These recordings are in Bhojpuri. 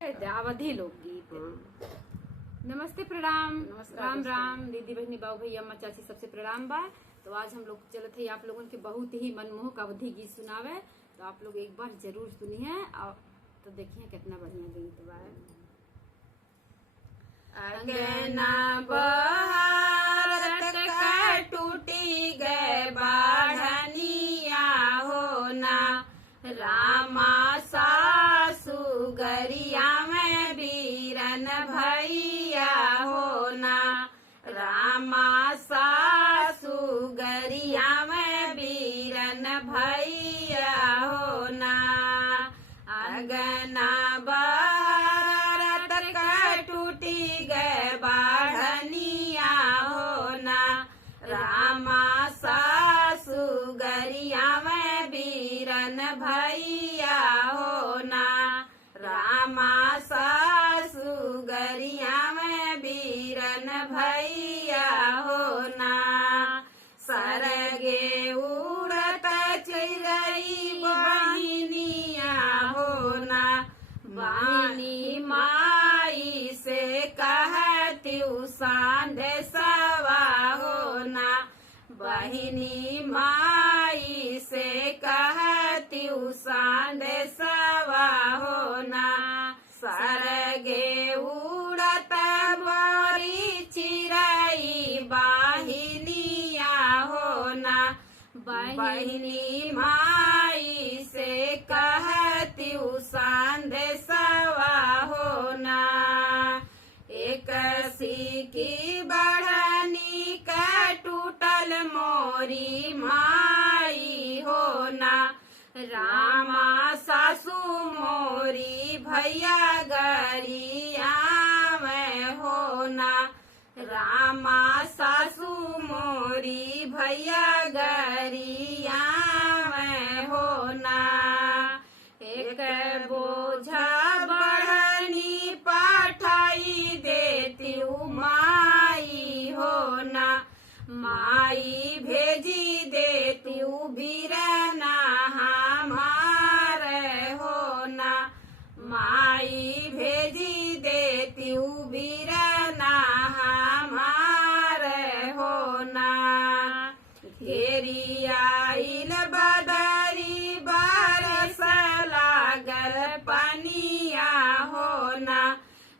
अवधि लोकगीत। नमस्ते, प्रणाम, राम राम दीदी बहनी बाबू भैया अम्मा चाची सबसे प्रणाम बा। तो आज हम लोग चले थे आप लोगों के बहुत ही मनमोहक अवधि गीत सुनावे, तो आप लोग एक बार जरूर सुनिए और तो देखिए कितना बढ़िया गीत बा। अंगना बहरत का टूटी गए बाढ़निया होना, रामा सासु गरिया में बीरन भैया होना, रामा सासु गरिया में बीरन भैया होना। अंगना बहरत का टूटी गए बाढ़निया होना, रामा सासु गरिया में बीरन भैया होना, रामा सासु गरिया में बीरन भैया होना। सरगे उड़त चिरई बहिनिया होना, बहिनी माई से कहती सांधे सवा होना, बहिनी माई से कहती सांधे सवा होना। सरगे उड़त मोरी चिरई बहिनिया होना, बहिनी माई से कहती सांधे सवा होना। एक की बढ़नी का टूटल मोरी माई होना, रामा सासू मोरी भैया गरिया में होना, रामा सासू मोरी भैया गरिया में होना। एक बोझा बढ़नी पठाई देती माई होना, माई भेजी देती बीरना हमारे होना, माई भेजी देती बीरना हमारे होना। घेरी आइल बदरी बरस लागल पनिया होना,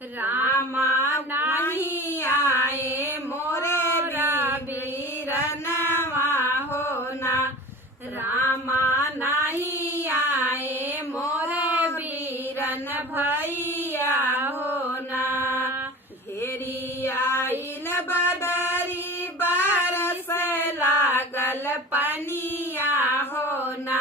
रामा नहीं आए मोरे बीरनवा होना, रामा नहीं आए मोरे बीरन भैया होना। घेरी आइल बदरी बरस लागल पनिया होना,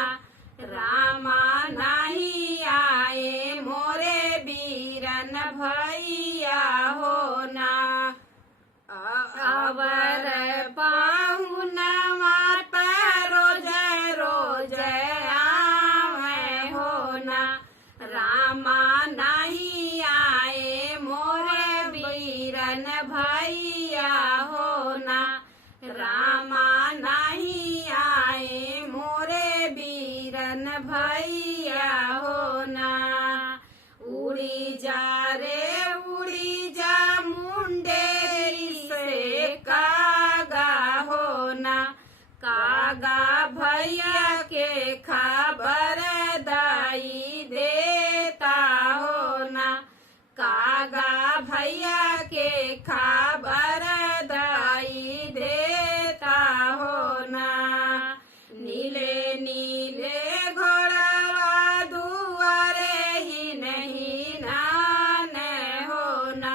रामा नहीं आए मोरे बीरन भैया होना। अवर पाहुनवा रोज रोज आवे होना, रामा नहीं आए मोरे बीरन भैया होना, रामा नहीं आए मोरे बीरन भैया होना। उड़ी जा रे उड़ी जा मुंडेरी से कागा होना, कागा भैया के खबर दाई देता होना, कागा भैया के खबर दाई देता होना। नीले नीले घोड़वा दुआरे ही नहीं नाने होना,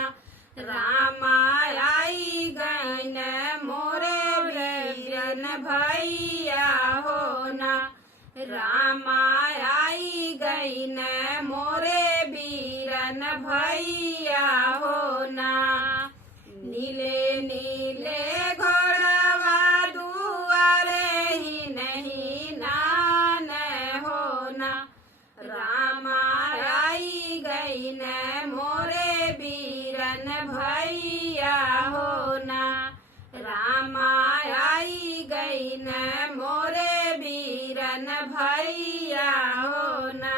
रामा आई गईन मोरे बीरन भैया होना, रामा आई गईन मोरे बीरन भैया होना। नीले नीले घोड़वा दुआरे ही नहीं नाने होना, रामा आई गईन मोरे बीरन भैया होना, रामा आई गईन मोरे बीरन भैया होना।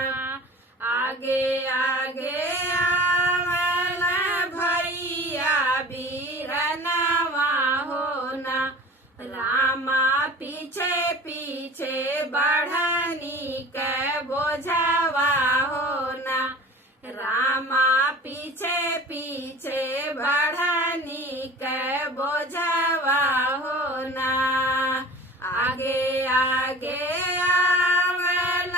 आगे आगे बढ़नी के बोझवा होना। रामा पीछे पीछे बढ़नी के बोझवा होना। आगे आगे आवल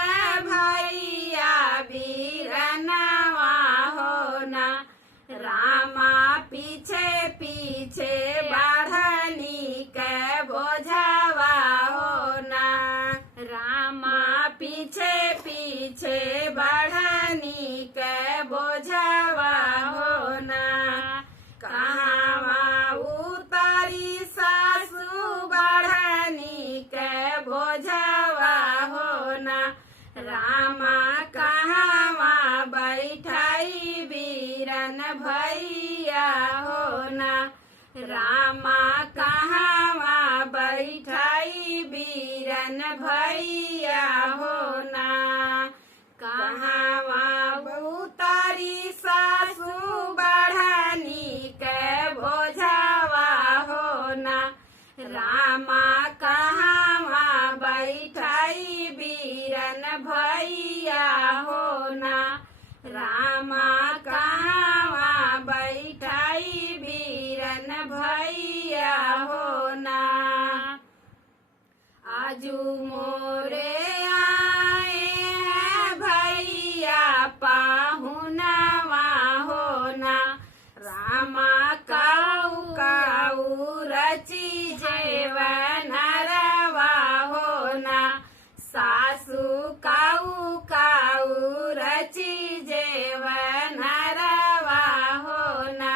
भैया बीरनवा होना। रामा पीछे पीछे बढ़नी के बोझवा होना। रामा पीछे पीछे बढ़नी के बोझवा होना। कहाँ उतारी सासू बढ़नी के बोझवा होना। रामा कहाँ बैठाई बीरन भैया होना। रामा कहाँ बैठाई बीरन भैया होना। कहाँ उतारी सासू बढ़नी के बोझवा होना। रामा कहाँ बैठाई बीरन भैया होना। रामा कहाँ बैठाई बीरन भैया होना। आजू मोरे आए हैं भैया पाहुनवा होना। रामा काऊ काऊ रची जेवनरवा होना। सासू काऊ काऊ रची जेवनरवा होना।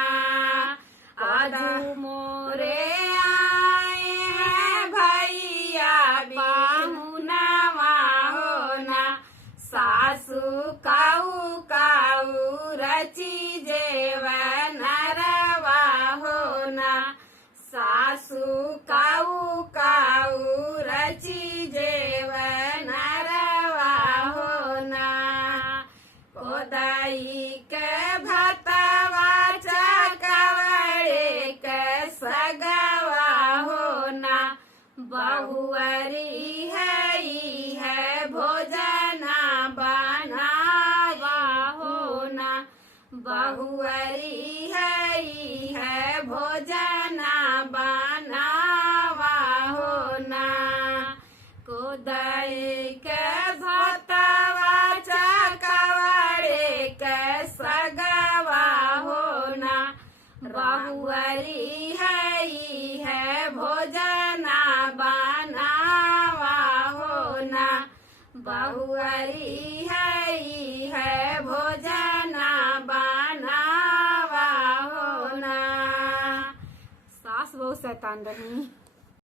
आजू मोरे आए हैं भैया पाहुनवा होना। सासू काऊ काऊ रची जेवनरवा होना। सासू काऊ काऊ रची जेवनरवा होना। कोदाई के भतवा चकवड़े के सगवा होना। बहुअरी है भोजना बनावा होना। बहुअरी है भोजना बनावा होना। कोदाई के भतवा चकवड़े के सगवा होना। बहुअरी है भोजना बनावा होना। बहुअरी है भोजना बनावा होना। सास बहुत शैतान रही।